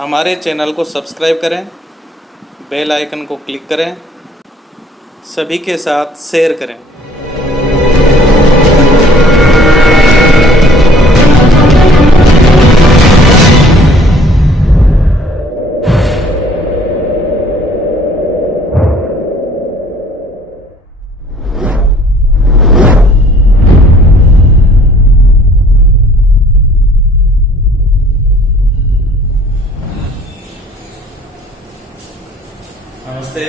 हमारे चैनल को सब्सक्राइब करें, बेल आइकन को क्लिक करें, सभी के साथ शेयर करें। नमस्ते,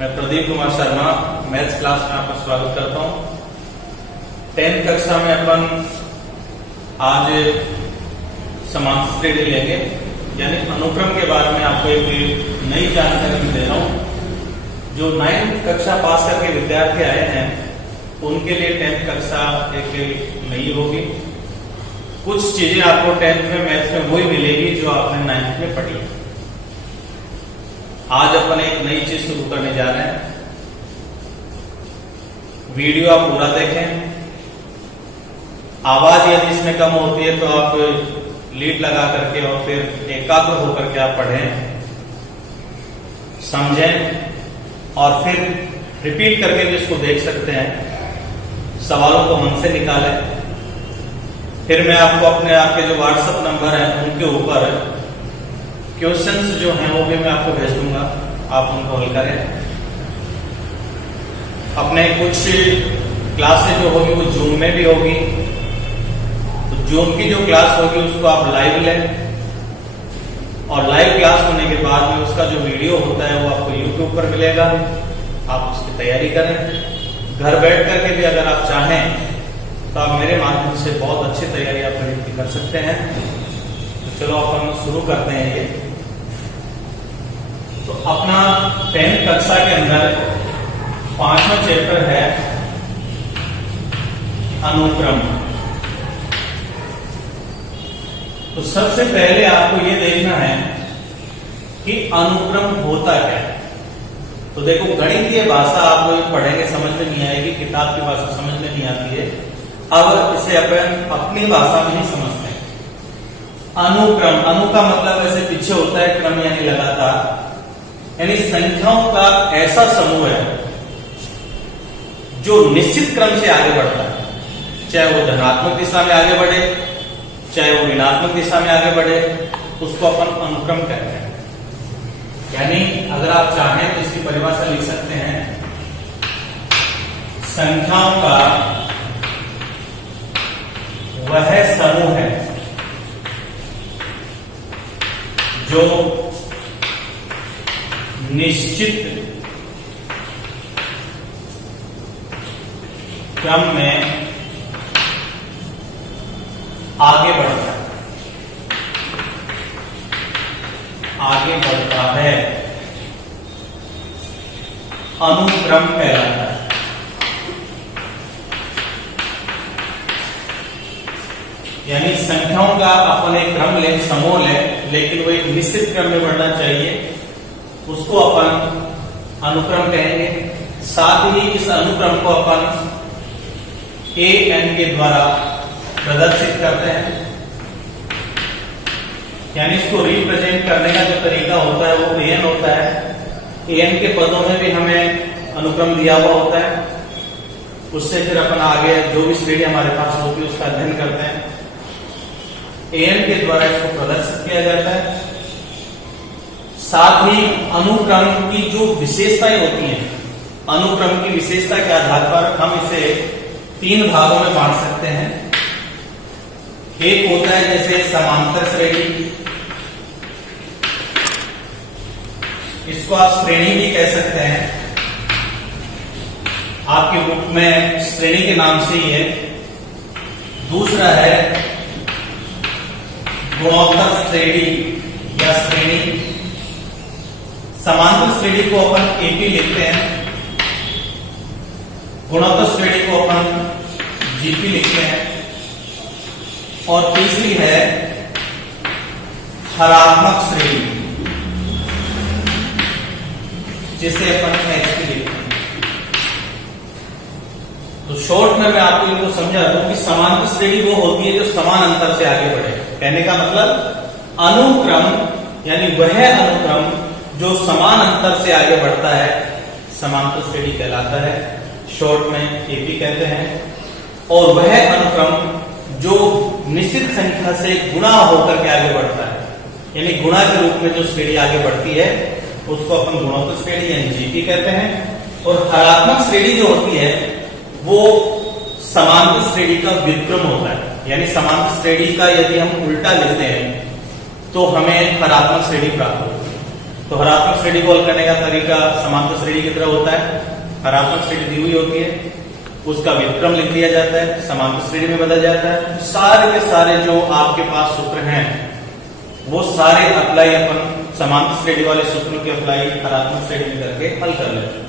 मैं प्रदीप कुमार शर्मा मैथ्स क्लास में आपका स्वागत करता हूँ। 10th कक्षा में अपन आज समांतर श्रेणी लेंगे, यानी अनुक्रम के बारे में आपको एक नई जानकारी दे रहा हूँ। जो 9th कक्षा पास करके विद्यार्थी आए हैं उनके लिए 10th कक्षा एक नई होगी। कुछ चीजें आपको 10th में मैथ्स में वही मिलेगी जो आपने 9th में पढ़ी है। आज अपन एक नई चीज शुरू करने जा रहे हैं। वीडियो आप पूरा देखें। आवाज यदि इसमें कम होती है तो आप लीड लगा करके और फिर एकाग्र होकर के आप पढ़ें, समझें और फिर रिपीट करके भी इसको देख सकते हैं। सवालों को मन से निकालें। फिर मैं आपको आपके जो व्हाट्सएप नंबर है उनके ऊपर क्वेश्चंस जो हैं वो भी मैं आपको भेज दूंगा, आप उनको हल करें। अपने कुछ क्लासेस जो होगी वो जूम में भी होगी, तो जूम की जो क्लास होगी उसको आप लाइव लें और लाइव क्लास होने के बाद में उसका जो वीडियो होता है वो आपको यूट्यूब पर मिलेगा। आप उसकी तैयारी करें। घर बैठ करके भी अगर आप चाहें तो आप मेरे माध्यम से बहुत अच्छी तैयारी आप कर सकते हैं। तो चलो अपन शुरू करते हैं। ये तो अपना 10th कक्षा के अंदर 5वां चैप्टर है अनुक्रम। तो सबसे पहले आपको ये देखना है कि अनुक्रम होता क्या है। तो देखो, गणितीय भाषा आप लोग पढ़ेंगे समझ में नहीं आएगी, किताब की भाषा समझ में नहीं आती है। अब इसे अपन अपनी भाषा में ही समझते हैं। अनुक्रम, अनु का मतलब ऐसे पीछे होता है, क्रम यानी लगातार, यानी संख्याओं का ऐसा समूह है जो निश्चित क्रम से आगे बढ़ता है। चाहे वो धनात्मक दिशा में आगे बढ़े, चाहे वो ऋणात्मक दिशा में आगे बढ़े, उसको अपन अनुक्रम कहते हैं। यानी अगर आप चाहें तो इसकी परिभाषा लिख सकते हैं, संख्याओं का वह समूह है जो निश्चित क्रम में आगे बढ़ता है, अनुक्रम कहलाता है। यानी संख्याओं का अपन एक क्रम ले, समूह ले, लेकिन वो एक निश्चित क्रम में बढ़ना चाहिए, उसको अपन अनुक्रम कहेंगे। साथ ही इस अनुक्रम को अपन an के द्वारा प्रदर्शित करते हैं। यानी इसको रिप्रेजेंट करने का जो तरीका होता है वो an होता है। an के पदों में भी हमें अनुक्रम दिया हुआ होता है। उससे फिर अपन आगे जो भी श्रेणी हमारे पास होती है उसका अध्ययन करते हैं। an के द्वारा इसको प्रदर्शित किया जाता है। साथ ही अनुक्रम की जो विशेषताएं होती हैं, अनुक्रम की विशेषता के आधार पर हम इसे 3 भागों में बांट सकते हैं। एक होता है जैसे समांतर श्रेणी, इसको आप श्रेणी भी कह सकते हैं। आपकी बुक में श्रेणी के नाम से ही है। दूसरा है गुणोत्तर श्रेणी या श्रेणी। समांतर श्रेणी को अपन एपी लिखते हैं, गुणोत्तर श्रेणी को अपन जीपी लिखते हैं। और तीसरी है हरात्मक श्रेणी, जिसे अपन एचपी लिखते हैं। तो शॉर्ट में मैं आपको इनको समझा दूं कि समांतर श्रेणी वो होती है जो समान अंतर से आगे बढ़े। कहने का मतलब अनुक्रम यानी वह अनुक्रम जो समान अंतर से आगे बढ़ता है समांतर श्रेणी कहलाता है, शॉर्ट में एपी कहते हैं। और वह अनुक्रम जो निश्चित संख्या से गुणा होकर के आगे बढ़ता है, यानी गुणा के रूप में जो श्रेणी आगे बढ़ती है उसको अपन गुणोत्तर श्रेणी यानी जीपी कहते हैं। और हरात्मक श्रेणी जो होती है वो समांतर श्रेणी का व्युत्क्रम होता है, यानी समांतर श्रेणी का यदि हम उल्टा लिखते हैं तो हमें हरात्मक श्रेणी प्राप्त होती है। तो हरात्मक श्रेणी को हल करने का तरीका समांतर श्रेणी की तरह होता है। हरात्मक श्रेणी दी हुई होती है, उसका व्युत्क्रम लिख दिया जाता है, समांतर श्रेणी में बदल जाता है। सारे के सारे जो आपके पास सूत्र हैं वो सारे अप्लाई अपन समांतर श्रेणी वाले सूत्रों की अप्लाई हरात्मक श्रेणी में करके हल कर लेते हैं।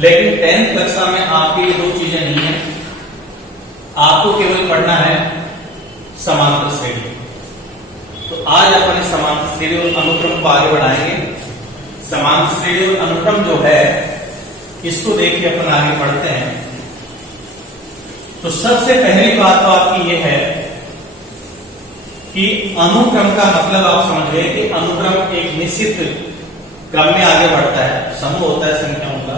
लेकिन 10th कक्षा में आपके लिए दो चीजें नहीं है, आपको केवल पढ़ना है समांतर श्रेणी। तो आज अपन इस समांतर श्रेणी और अनुक्रम को आगे बढ़ाएंगे। समांतर श्रेणी और अनुक्रम जो है इसको देख के अपन आगे बढ़ते हैं। तो सबसे पहली बात तो आपकी ये है कि अनुक्रम का मतलब आप समझ गए कि अनुक्रम एक निश्चित क्रम में आगे बढ़ता है, समूह होता है संख्याओं का।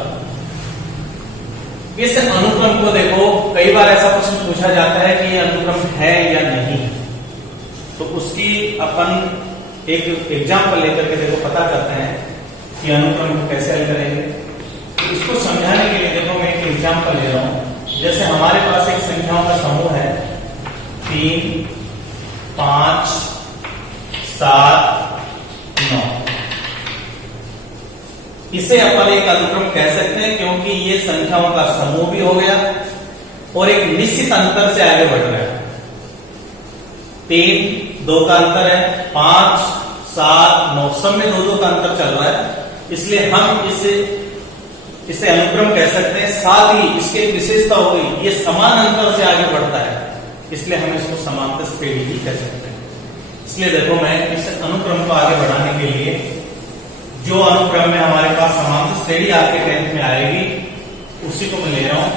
इस अनुक्रम को देखो, कई बार ऐसा प्रश्न पूछा जाता है कि ये अनुक्रम है या नहीं, तो उसकी अपन एक एग्जाम्पल लेकर के देखो पता करते हैं कि अनुक्रम को कैसे हल करेंगे। तो इसको समझाने के लिए देखो मैं एक एग्जाम्पल ले रहा हूं। जैसे हमारे पास एक संख्याओं का समूह है 3, 5, 7, 9। इसे अपन एक अनुक्रम कह सकते हैं क्योंकि ये संख्याओं का समूह भी हो गया और एक निश्चित अंतर से आगे बढ़ रहा है। 3, 2 का अंतर है, 5, 7, 9 सब में 2-2 का अंतर चल रहा है, इसलिए हम इसे अनुक्रम कह सकते हैं। साथ ही इसकी एक विशेषता हो गई, ये समान अंतर से आगे बढ़ता है, इसलिए हम इसको समांतर श्रेणी भी कह सकते हैं। इसलिए देखो मैं इस अनुक्रम को आगे बढ़ाने के लिए जो अनुक्रम में हमारे पास समांतर श्रेणी आपके 10th में आएगी उसी को मैं ले रहा हूं,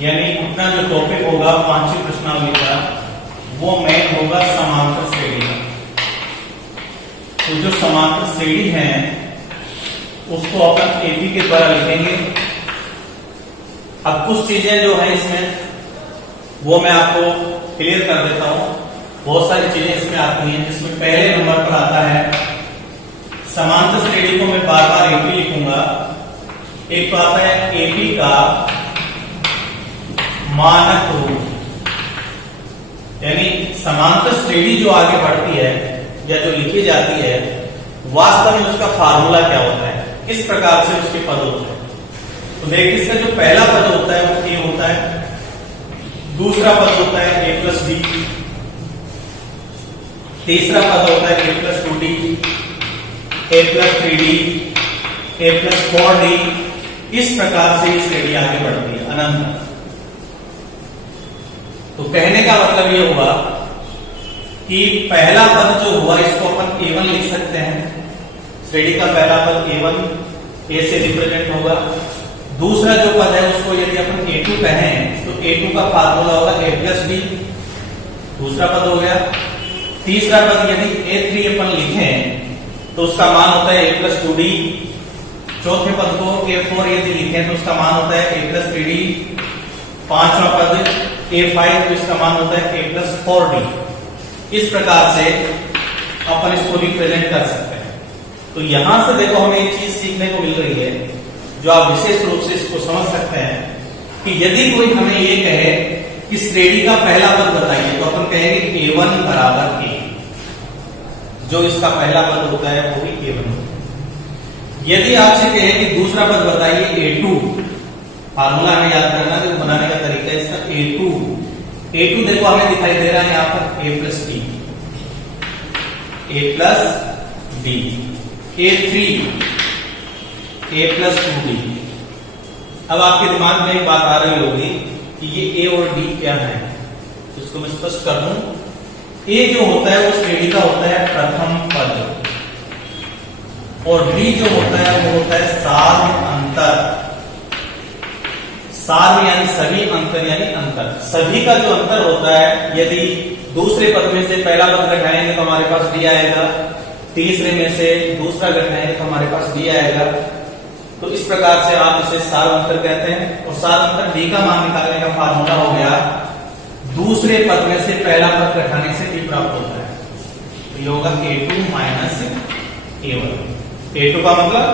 यानी अपना जो टॉपिक होगा 5वीं प्रश्नावली का वो मेन होगा समांतर श्रेणी का। तो जो समांतर श्रेणी है उसको अपन एपी के द्वारा लिखेंगे। अब कुछ चीजें जो है इसमें वो मैं आपको क्लियर कर देता हूं। बहुत सारी चीजें इसमें आती हैं, जिसमें पहले नंबर पर आता है समांतर श्रेणी को मैं बार बार एपी लिखूंगा। एक तो आता है एपी का मानक रूप, यानी समांतर श्रेणी जो आगे बढ़ती है या जो लिखी जाती है वास्तव में उसका फार्मूला क्या होता है, किस प्रकार से उसके पद होते हैं। तो देखिए इसका जो पहला पद होता है वो ए होता है, दूसरा पद होता है ए प्लस डी, तीसरा पद होता है ए प्लस 2डी, ए प्लस 3डी, ए प्लस 4डी। इस प्रकार से श्रेणी आगे बढ़ती है अनंत। तो कहने का मतलब ये हुआ कि पहला पद जो हुआ इसको अपन A1 लिख सकते हैं। श्रेणी का पहला पद A1 A से रिप्रेजेंट होगा। दूसरा जो पद है उसको यदि अपन A2 कहें तो A2 का फार्मूला होगा A प्लस डी, दूसरा पद हो गया। तीसरा पद यदि A3 अपन लिखें तो उसका मान होता है A प्लस 2डी। चौथे पद को A4 यदि लिखें तो उसका मान होता है A प्लस 3डी। पांचवा पद A5 तो इसका मान होता है A प्लस 4डी। इस प्रकार से अपन इसको रिप्रेजेंट कर सकते हैं। तो यहां से देखो हमें एक चीज सीखने को मिल रही है जो आप विशेष रूप से इसको समझ सकते हैं कि यदि कोई हमें ये कहे कि श्रेणी का पहला पद बताइए तो अपन कहेंगे A1 बराबर A। जो इसका पहला पद होता है वो भी A1 होता है। यदि आपसे कहे कि दूसरा पद बताइए A2, फार्मूला हमें याद करना है, तो बनाने का तरीका है इसका A2 देखो हमें दिखाई दे रहा है यहां पर A plus D, A plus D, A3 A plus 2डी। अब आपके दिमाग में एक बात आ रही होगी कि ये A और D क्या है, तो इसको मैं स्पष्ट कर दूं। A जो होता है वो श्रेणी का होता है प्रथम पद और D जो होता है वो होता है सार्व अंतर। सार्व यानी सभी, अंतर यानी अंतर। सभी का जो अंतर होता है यदि दूसरे पद में से पहला पद घटाएंगे तो हमारे पास डी आएगा, तीसरे में से दूसरा घटाएंगे तो हमारे पास डी आएगा। तो इस प्रकार से आप इसे सार अंतर कहते हैं। और सार अंतर डी का मान निकालने का फार्मूला हो गया, दूसरे पद में से पहला पद घटाने से डी प्राप्त होता है। तो ये होगा a2 माइनस a1। a2 का मतलब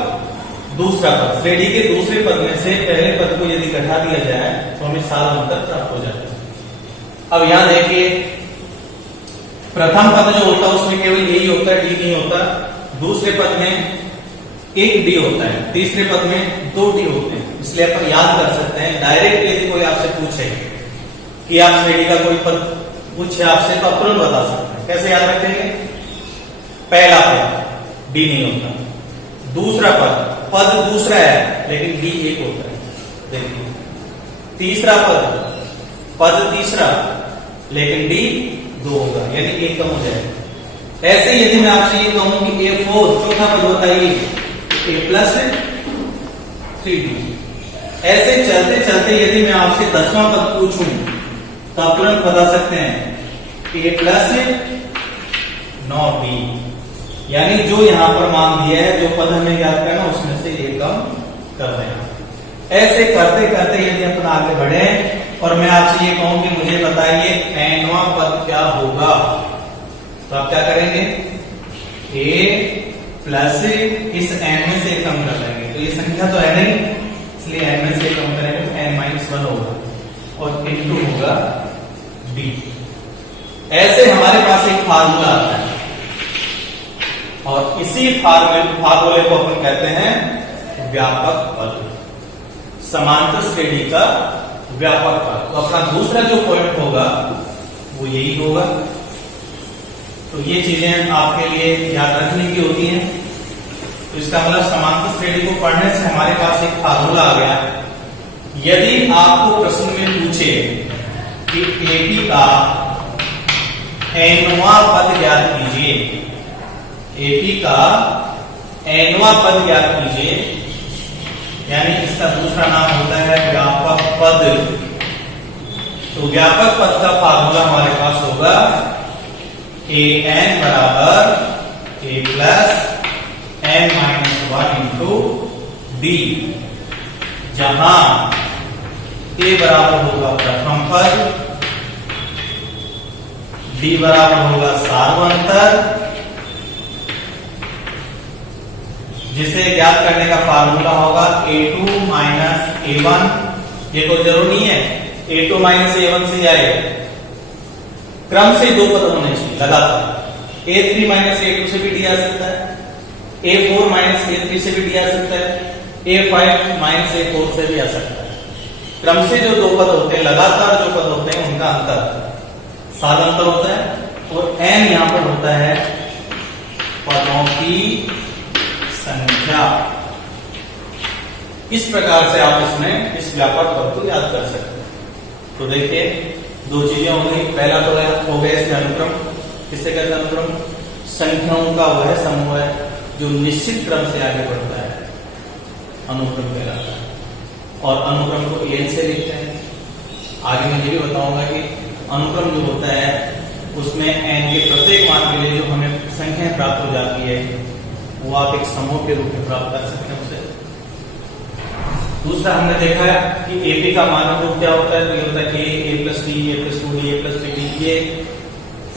दूसरा पद, श्रेणी के दूसरे पद में से पहले पद को यदि घटा दिया जाए तो हमें सार अंतर प्राप्त हो जाता है। अब यहां देखिए, प्रथम पद जो होता है उसमें केवल यही होता है, डी नहीं होता। दूसरे पद में एक डी होता है, तीसरे पद में दो डी होते हैं। इसलिए अपन याद कर सकते हैं, डायरेक्ट यदि कोई आपसे पूछे कि आप श्रेणी का कोई पद पूछे आपसे तो तुरंत बता सकते हैं। कैसे याद रखेंगे? पहला पद डी नहीं होता, दूसरा पद दूसरा है लेकिन डी एक होता है। देखिए, तीसरा पद तीसरा लेकिन डी दो होगा, यानी एक कम हो जाएगा। ऐसे यदि मैं आपसे ये कहूं कि a4 चौथा पद बताइए, a प्लस 3d। ऐसे चलते चलते यदि मैं आपसे 10वां पद पूछूं तो आप तुरंत बता सकते हैं a प्लस 9b, यानी जो यहां पर मान दिया है, जो पद हमें याद करना उसमें से एक कम कर देना। ऐसे करते करते यदि अपन आगे बढ़े और मैं आपसे ये कहूं कि मुझे बताइए nवां पद क्या होगा, तो आप क्या करेंगे? a प्लस इस n में से कम कर देंगे। तो ये संख्या तो है नहीं, इसलिए n में से कम करेंगे तो n-1 होगा और इनटू होगा b। ऐसे हमारे पास एक फार्मूला आता है और इसी फार्मूले को अपन कहते हैं व्यापक पद, समांतर श्रेणी का व्यापक पद। तो अपना दूसरा जो पॉइंट होगा वो यही होगा। तो ये चीजें आपके लिए याद रखने की होती हैं। तो इसका मतलब समांतर श्रेणी को पढ़ने से हमारे पास एक फार्मूला आ गया। यदि आपको प्रश्न में पूछे कि एपी का nवां पद ज्ञात कीजिए, एपी का nवां पद ज्ञात कीजिए, यानी इसका दूसरा नाम होता है व्यापक पद। तो व्यापक पद का फार्मूला हमारे पास होगा an बराबर a plus n-1 into d, जहां a बराबर होगा प्रथम पद, d बराबर होगा सार्वंतर, जिसे ज्ञात करने का फार्मूला होगा a2 माइनस a1। ये कोई जरूरी नहीं है a2 माइनस a1 से आए, क्रम से दो पद होने चाहिए लगातार। a3 माइनस a2 से भी डी आ सकता है, a4 माइनस a3 से भी डी आ सकता है, a5 माइनस a4 से भी आ सकता है। क्रम से जो दो पद होते हैं, लगातार जो पद होते हैं, उनका अंतर साधांतर होता है। और n यहां पर होता है पदों की संख्या। इस प्रकार से आप इसमें इस व्यापक पद को याद कर सकते हैं। तो देखिए, दो चीजें हो गई। पहला तो हो गया इसका अनुक्रम। किससे कहते हैं अनुक्रम? संख्याओं का वह समूह है जो निश्चित क्रम से आगे बढ़ता है, अनुक्रम कहलाता है। और अनुक्रम को n से लिखते हैं। आगे मैं ये भी बताऊंगा कि अनुक्रम जो होता है उसमें n के प्रत्येक मान के लिए जो हमें संख्या प्राप्त हो जाती है वो आप एक समूह के रूप में प्राप्त कर सकते हैं उसे। दूसरा हमने देखा है कि एपी का मान रूप क्या होता है। तो ये होता है a plus D, a plus 2d, a plus 3d। ये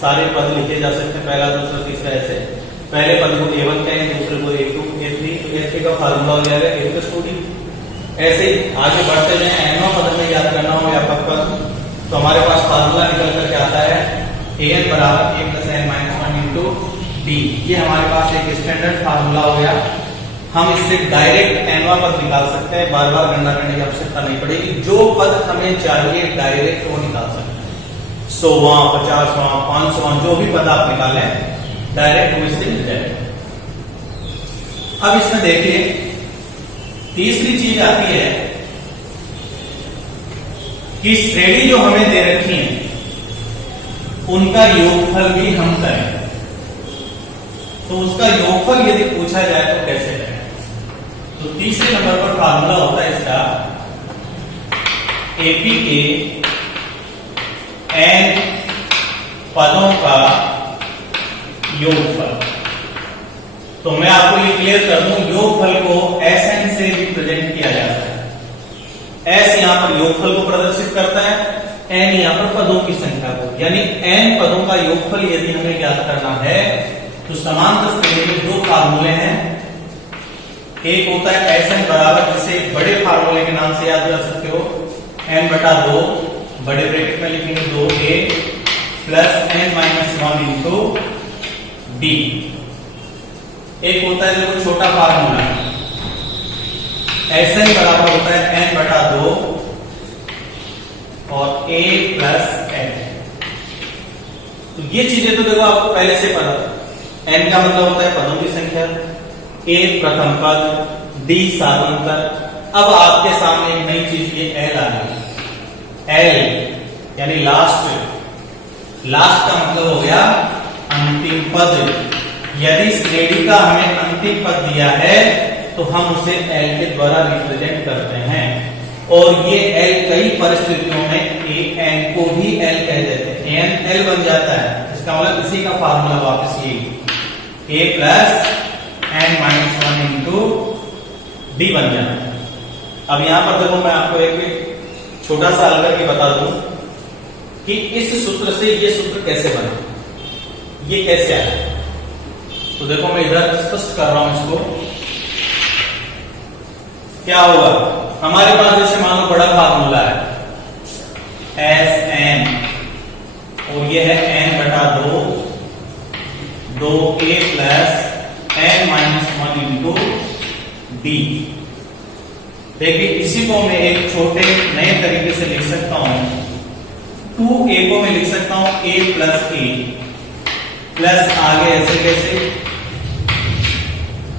सारे पद लिखे जा सकते हैं, पहला दूसरा तीसरा ऐसे। पहले पद को a1 कहें, दूसरे को a2, a3। तो a3 का फार्मूला हो जाएगा a प्लस 2d। ऐसे ही आगे बढ़ते जाए, nवां पद में याद करना हो व्यापक पद, तो हमारे पास फार्मूला निकल करके आता है an बराबर a plus n-1 into d। ये हमारे पास एक स्टैंडर्ड फार्मूला हो गया। हम इससे डायरेक्ट nवां पद निकाल सकते हैं, बार बार गणना करने की आवश्यकता नहीं पड़ेगी। जो पद हमें चाहिए डायरेक्ट वो निकाल सकते हैं। 100वां, 50वां, 500वां, जो भी पद आप निकालें डायरेक्ट वो इससे मिल जाएगा। अब इसमें देखिए, तीसरी चीज आती है कि श्रेणी जो हमें दे रखी है उनका योगफल भी हम करें। तो उसका योगफल यदि पूछा जाए तो कैसे करें? तो तीसरे नंबर पर फार्मूला होता है इसका एपी के n पदों का योगफल। तो मैं आपको ये क्लियर कर दूं, योगफल को Sn से रिप्रेजेंट किया जाता है। S यहां पर योगफल को प्रदर्शित करता है, n यहां पर पदों की संख्या को, यानी n पदों का योगफल यदि हमें ज्ञात करना है तो समांतर श्रेणी में दो फार्मूले हैं। एक होता है Sn बराबर, जिसे बड़े फार्मूले के नाम से याद कर सकते हो, n/2 बड़े ब्रैकेट में लिखेंगे 2a plus n-1 into d। एक होता है देखो छोटा फार्मूला, Sn बराबर होता है n/2 और a प्लस n। तो ये चीजें तो देखो आपको पहले से पता, n का मतलब होता है पदों की संख्या, a प्रथम पद, d साधारणतर। अब आपके सामने एक नई चीज ये l आ गई, l यानी लास्ट। लास्ट का मतलब हो गया अंतिम पद। यदि श्रेणी का हमें अंतिम पद दिया है तो हम उसे l के द्वारा रिप्रेजेंट करते हैं, और ये l कई परिस्थितियों में n को भी l कह देते हैं, n l बन जाता है। इसका मतलब इसी का फार्मूला वापस ये a plus n-1 into d बन जाता है। अब यहां पर देखो मैं आपको एक छोटा सा हल करके बता दूं कि इस सूत्र से ये सूत्र कैसे बना, ये कैसे आया। तो देखो मैं इधर स्पष्ट कर रहा हूं इसको। क्या होगा, हमारे पास जैसे मान लो बड़ा फार्मूला है Sn और ये है n/2 2a plus n-1 into d। देखिए इसी को मैं एक छोटे नए तरीके से लिख सकता हूं, 2a को मैं लिख सकता हूं a प्लस a प्लस आगे ऐसे कैसे।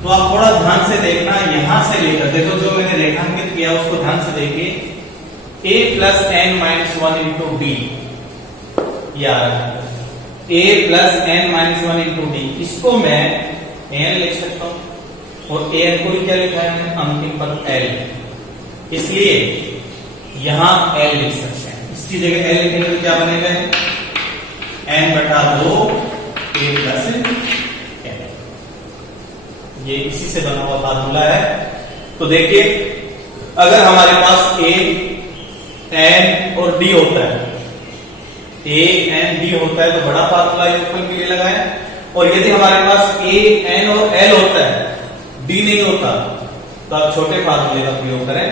तो आप थोड़ा ध्यान से देखना, यहां से लेकर देखो जो मैंने रेखांकित किया उसको ध्यान से देखिए, a plus n-1 into D, यार a plus n-1 into D, इसको मैं n लिख सकता हूं और an को भी क्या लिखा है अंतिम पद l, इसलिए यहां l लिख सकते हैं। इसकी जगह l लिखेंगे तो क्या बनेगा n/2 a प्लस n। ये इसी से बना हुआ फार्मूला है। तो देखिए अगर हमारे पास a n और d होता है, a n d होता है तो बड़ा फार्मूला योगफल के लिए लगाएं, और यदि हमारे पास a n और l होता है, d नहीं होता, तो आप छोटे फार्मूले का प्रयोग करें,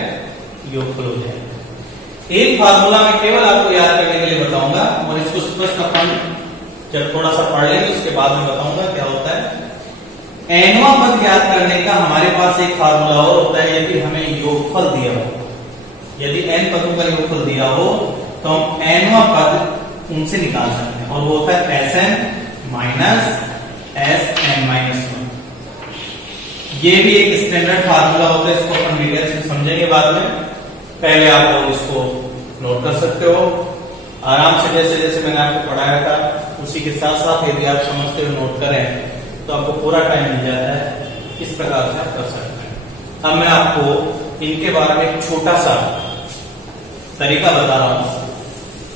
योगफल हो जाएगा। एक फार्मूला मैं केवल आपको याद करने के लिए बताऊंगा, और इसको स्पष्ट अपन जब थोड़ा सा पढ़ लेंगे उसके बाद में बताऊंगा क्या होता है। nवां पद ज्ञात करने का हमारे पास एक फार्मूला और होता है, यदि हमें योगफल दिया हो, यदि n पदों का योगफल दिया हो तो हम nवां पद उनसे निकाल सकते हैं, और वो होता है Sn माइनस Sn-1। ये भी एक स्टैंडर्ड फार्मूला होता है, इसको अपन डिटेल्स में समझेंगे बाद में। पहले आप लोग इसको नोट कर सकते हो आराम से, जैसे जैसे मैंने आपको पढ़ाया था उसी के साथ साथ यदि आप समझते हो नोट करें तो आपको पूरा टाइम मिल जाता है, इस प्रकार से आप कर सकते हैं। अब मैं आपको इनके बारे में एक छोटा सा तरीका बता रहा हूं।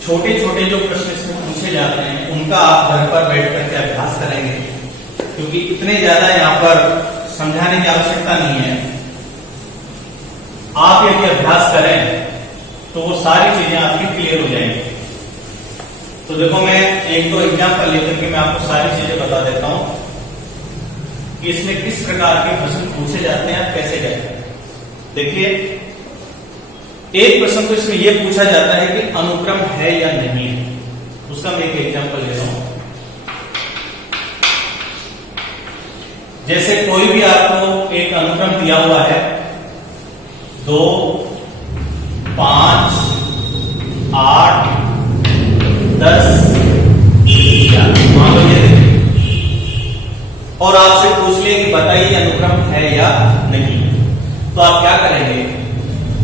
छोटे छोटे जो प्रश्न इसमें पूछे जाते हैं उनका आप घर पर बैठ करके अभ्यास करेंगे, क्योंकि इतने ज्यादा यहाँ पर समझाने की आवश्यकता नहीं है। आप यदि अभ्यास करें तो वो सारी चीजें आपकी क्लियर हो जाएंगी। तो देखो मैं एक दो एग्जाम्पल लेकर के मैं आपको सारी चीजें बता देता हूं कि इसमें किस प्रकार के प्रश्न पूछे जाते हैं, कैसे जाते हैं। देखिए एक प्रश्न तो इसमें यह पूछा जाता है कि अनुक्रम है या नहीं है, उसका मैं एक एग्जांपल ले रहा हूं। जैसे कोई भी आपको एक अनुक्रम दिया हुआ है 2, 5, 8, 10, 11, मान लो ये, और आपसे पूछ ले कि बताइए अनुक्रम है या नहीं, तो आप क्या करेंगे,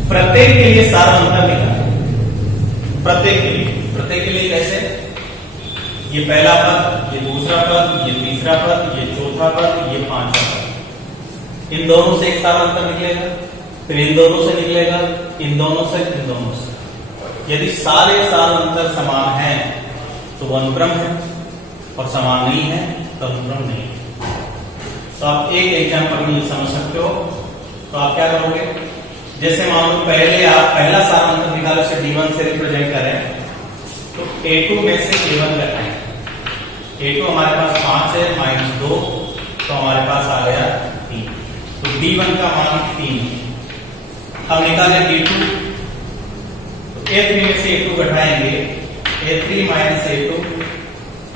प्रत्येक के लिए सारा अंतर निकालेंगे। प्रत्येक के लिए कैसे, ये पहला पद, ये दूसरा पद, ये तीसरा पद, ये चौथा पद, ये पांचवा पद, इन दोनों से एक सारा अंतर निकलेगा, फिर इन दोनों से निकलेगा, इन दोनों से, इन दोनों से। यदि सारे सार अंतर समान हैं तो वो अनुक्रम है, और समान नहीं है तो अनुक्रम नहीं है। तो आप एक एग्जांपल में ये समझ सकते हो। तो आप क्या करोगे, जैसे मान लो पहले आप पहला सारा अंतर निकालो, इसे D1 से रिप्रेजेंट करें, तो A2 में से A1 घटाएं। A2 हमारे पास 5 है, -2, तो हमारे पास आ गया 3। तो D1 का मान 3। अब निकालें D2, तो A3 में से A2 घटाएंगे, A3 - A2,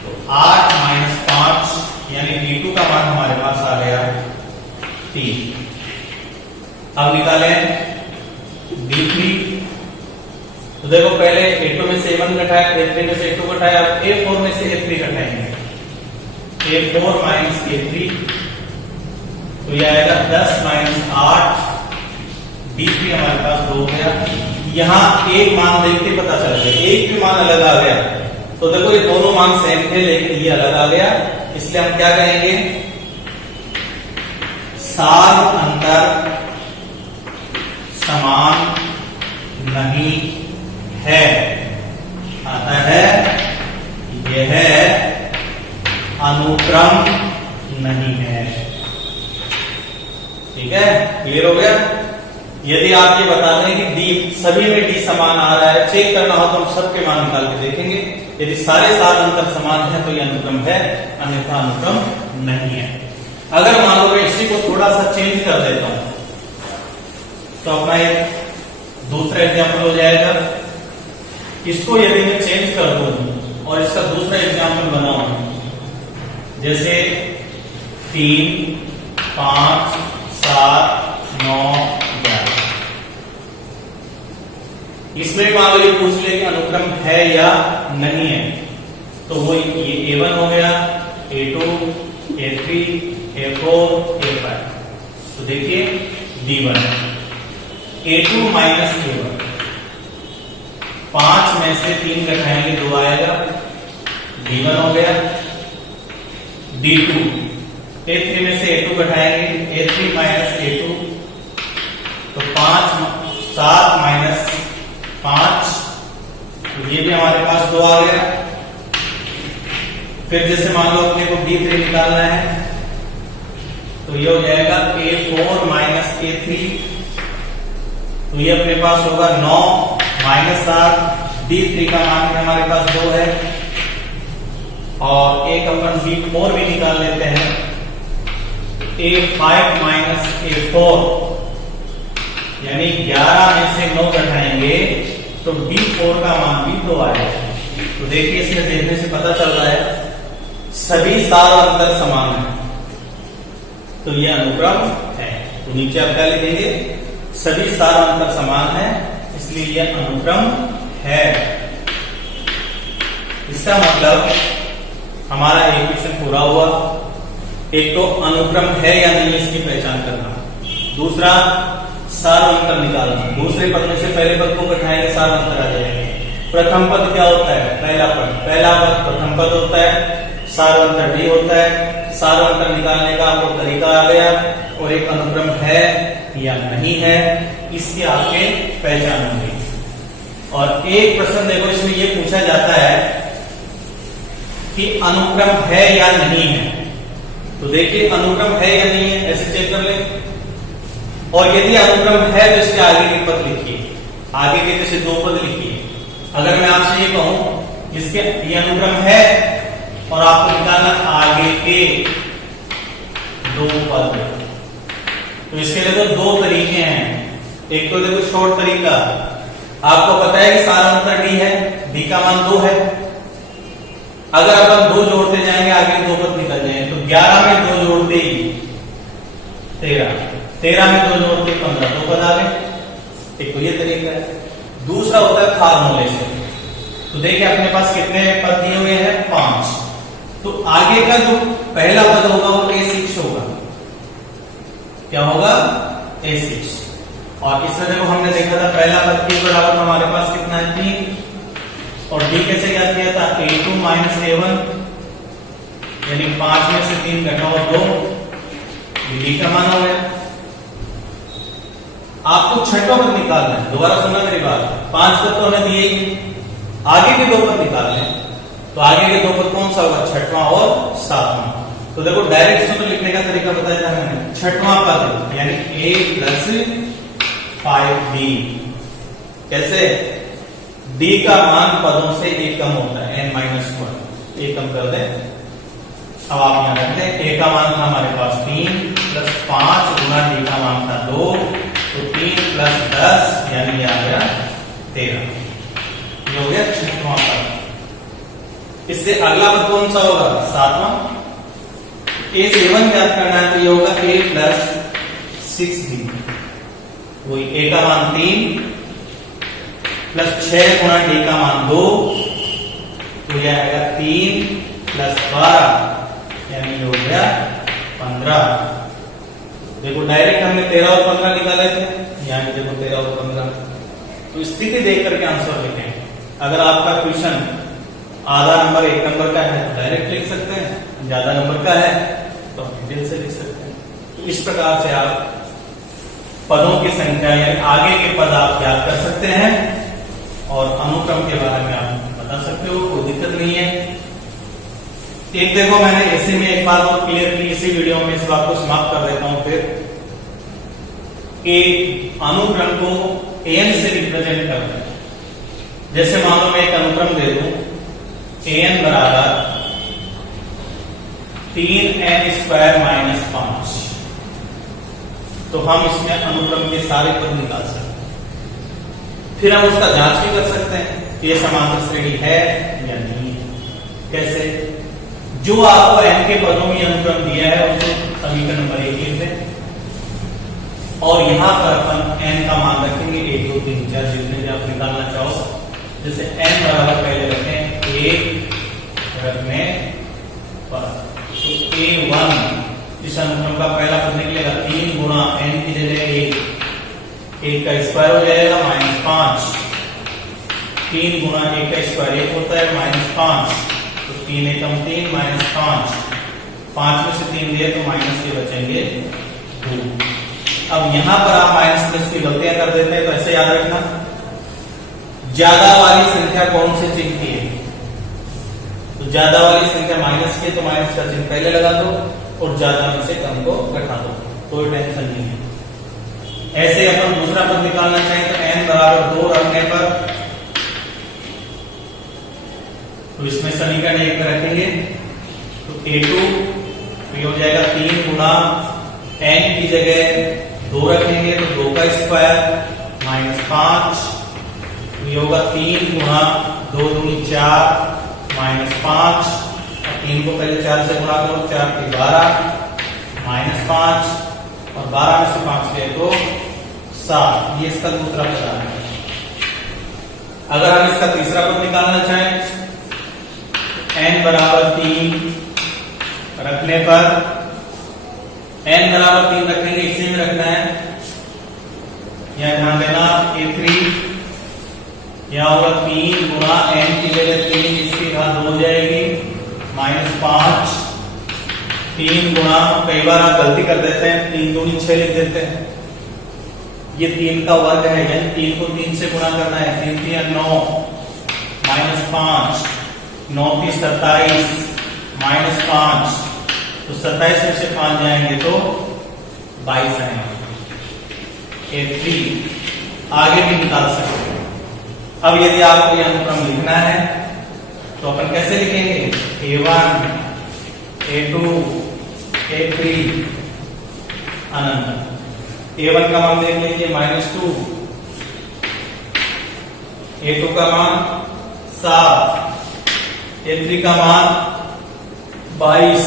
तो 8 - 5 यानी D2 का मान हमारे पास आ गया 3। अब निकालें D3, तो देखो पहले A2 में से A1 घटाया, A3 में से A2 घटाया, अब A4 में से A3 घटाएंगे, A4 - A3, तो ये आएगा 10 - 8, D3 हमारे पास 2 हो गया। यहां एक मान देख के पता चल गया, एक भी मान अलग आ गया, तो देखो ये दोनों मान सेम थे लेकिन ये अलग आ गया, इसलिए हम क्या कहेंगे, सार अंतर समान नहीं है। आता है यह अनुक्रम नहीं है। ठीक है, क्लियर हो गया। यदि आप ये बता दें कि D सभी में D समान आ रहा है, चेक करना हो तो हम सबके मान निकाल के देखेंगे, यदि सारे सात अंतर समान है तो ये अनुक्रम है, अन्यथा अनुक्रम नहीं है। अगर मान लो मैं इसी को थोड़ा सा चेंज कर देता हूं तो अपना एक दूसरा एग्जाम्पल हो जाएगा। इसको यदि मैं चेंज कर दूं और इसका दूसरा एग्जाम्पल बनाऊं, जैसे 3, 5, 7, 9, 11, इसमें मान लो ये पूछ ले कि अनुक्रम है या नहीं है, तो वो ये A1 हो गया, A2, A3, A4, A5। तो देखिए D1, A2 - A1, 5 में से 3 घटाएंगे 2 आएगा, D1 हो गया। D2, A3 में से A2 घटाएंगे, A3 - A2, तो 7 - 5, तो ये भी हमारे पास 2 आ गया। फिर जैसे मान लो अपने को D3 निकालना है, तो ये हो जाएगा A4 - A3, तो ये अपने पास होगा 9 - 7, D3 का मान हमारे पास 2 है, और एक अपन B4 भी निकाल लेते हैं, A5 - A4, यानी 11 में से 9 घटाएंगे तो D4 का मान भी 2 आएगा। तो देखिए इसमें देखने से पता चल रहा है सभी सार अंतर समान है, तो यह अनुक्रम है। तो नीचे आप क्या लिखेंगे, सभी सार अंतर समान है, इसलिए यह अनुक्रम है। इसका मतलब हमारा एक क्वेश्चन पूरा हुआ। एक तो अनुक्रम है या नहीं इसकी पहचान करना, दूसरा सार अंतर निकालना, दूसरे पद में से पहले पद को घटाएंगे सार अंतर आ जाएंगे। प्रथम पद क्या होता है, पहला पद प्रथम पद होता है, सार अंतर D होता है। सार अंतर निकालने का आपको तरीका आ गया, और एक अनुक्रम है या नहीं है इसकी आपके पहचान होगी। और एक प्रश्न देखो इसमें यह पूछा जाता है कि अनुक्रम है या नहीं है, तो देखिए अनुक्रम है या नहीं है ऐसे चेक कर ले, और यदि अनुक्रम है तो इसके आगे के पद लिखिए, आगे के जैसे 2 पद लिखिए। अगर मैं आपसे ये कहूं इसके ये अनुक्रम है और आपको निकालना आगे के 2 पद, तो इसके लिए तो 2 तरीके हैं। एक तो देखो शॉर्ट तरीका, आपको पता है कि सारा अंतर D है, D का मान 2 है। अगर अपन 2 जोड़ते जाएंगे आगे 2 पद निकल जाएंगे, तो 11 में 2 जोड़ते ही 13, 13 में 2 जोड़ते 15, 2 पद आ गए। एक तो ये तरीका है। दूसरा होता है फार्मूलेशन। तो देखिए अपने पास कितने पद दिए हुए हैं, 5, तो आगे का जो पहला पद होगा वो A6 होगा। क्या होगा, A6। और इसमें देखो हमने देखा था पहला पद के बराबर हमारे पास कितना है, 3, और D कैसे क्या किया था, A2 - A1, यानी 5 में से 3 घटाओ 2, D का मान हो गया। आपको छठवां पद निकालना है, दोबारा सुनना मेरी बात, 5 पद तो हमने दिए ही, आगे के 2 पद निकालने हैं। तो आगे के दो पद कौन सा होगा, छठवां और सातवां। तो देखो डायरेक्ट सूत्र लिखने का तरीका बताया था मैंने, छठवां पद यानी a + 5d, कैसे, d का मान पदों से एक कम होता है, n-1, एक कम कर दें। अब आप यहां रखते हैं, a का मान था हमारे पास 3 + 5 गुना d का मान था 2, तो 3 + 10 यानी आ गया 13, ये हो गया छठवां पद। इससे अगला पद कौन सा होगा, सातवां। a7 याद करना है, तो ये होगा a + 6d, वही a का मान 3 + 6 गुना d का मान 2, तो यह आएगा 3 + 12 यानी हो गया 15। देखो डायरेक्ट हमने 13 और 15 निकाले थे, यानी देखो 13 और 15, तो स्थिति देख करके आंसर लिखें। अगर आपका क्वेश्चन आधा नंबर 1 नंबर का है तो डायरेक्ट लिख सकते हैं, ज्यादा नंबर का है तो डिटेल से लिख सकते हैं। तो इस प्रकार से आप पदों की संख्या यानी आगे के पद आप याद कर सकते हैं और अनुक्रम के बारे में आप बता सकते हो, कोई दिक्कत नहीं है। एक देखो मैंने ऐसे में एक बात और क्लियर की, इसी वीडियो में इस बात को समाप्त कर देता हूं फिर, कि अनुक्रम को an से रिप्रेजेंट करते हैं। जैसे मान लो मैं एक अनुक्रम दे दूं, an = 3n² - 5, तो हम इसमें अनुक्रम के सारे पद निकाल सकते हैं। फिर हम उसका जांच भी कर सकते हैं कि यह समांतर श्रेणी है या नहीं है। कैसे, जो आपको n के पदों में अनुक्रम दिया है उसको समीकरण नंबर 1 लिख दें, और यहां पर अपन n का मान रखेंगे 1 2 3 4, जितने भी आप निकालना चाहो। जैसे n बराबर पहले रखें 1 रखने पर, तो a1 इस अनुक्रम का पहला पद निकलेगा 3 गुना n की जगह 1 का स्क्वायर हो जाएगा -5, 3 गुना 1 का स्क्वायर 1 होता है -5, तो 3 एकम 3 -5, 5 में से 3 दिए तो माइनस के बचेंगे 2। अब यहां पर आप माइनस प्लस की गलतियां कर देते हैं, तो ऐसे याद रखना, ज्यादा वाली संख्या कौन से चिन्ह की है, तो ज्यादा वाली संख्या माइनस की है तो माइनस का चिन्ह पहले लगा दो, और ज्यादा में से कम को घटा दो, कोई टेंशन नहीं है। ऐसे अपन दूसरा पद निकालना चाहें तो n = 2 रखने पर, तो इसमें समीकरण 1 में रखेंगे तो a2 ये हो जाएगा 3 गुना n की जगह 2 रखेंगे तो 2 का स्क्वायर -5, ये होगा 3 गुना 2 दूनी 4 -5, 3 को पहले 4 से गुणा करो, 4 के 12 -5, और 12 में से 5 ले तो 7, ये इसका दूसरा पद है। अगर हम इसका तीसरा पद निकालना चाहें, n = 3 रखने पर, n = 3 रखेंगे, इसी में रखना है, यह ध्यान देना, a3 यह होगा 3 गुना n की जगह 3 इसकी घात 2 हो जाएगी -5, 3 गुना, कई बार आप गलती कर देते हैं 3 दूनी 6 लिख देते हैं, ये 3 का वर्ग है, यानी 3 को 3 से गुणा करना है, 3 3 9 -5, 9 की 27 -5, तो 27 में से 5 जाएंगे तो 22 आएंगे। a3 आगे भी निकाल सकते हैं। अब यदि आपको यह अनुक्रम लिखना है तो अपन कैसे लिखेंगे, a1 a2 a3 अनंत। a1 का मान देख लीजिए -2, a2 का मान 7, a3 का मान 22।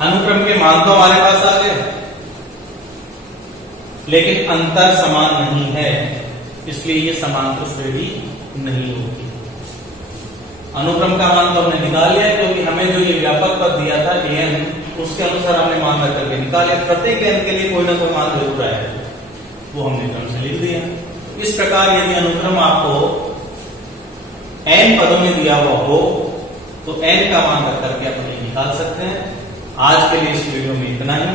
अनुक्रम के मान तो हमारे पास आ गए, लेकिन अंतर समान नहीं है, इसलिए ये समांतर श्रेणी नहीं होगी। अनुक्रम का मान तो हमने निकाल लिया, क्योंकि हमें जो ये व्यापक पद दिया था an, उसके अनुसार हमने मान रख करके निकाल लिया। प्रत्येक n के लिए कोई ना कोई मान जरूर आएगा, वो हमने क्रम से लिख दिया। इस प्रकार यदि अनुक्रम आपको n पदों में दिया हुआ हो तो n का मान रख करके अपन ये निकाल सकते हैं। आज के लिए इस वीडियो में इतना ही,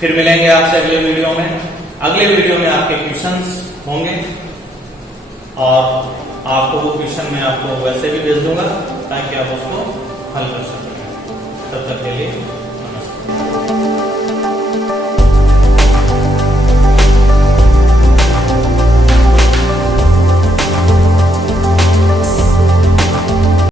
फिर मिलेंगे आपसे अगले वीडियो में। अगले वीडियो में आपके क्वेश्चंस होंगे और आपको वो क्वेश्चन मैं आपको वैसे भी भेज दूंगा ताकि आप उसको हल कर सकें।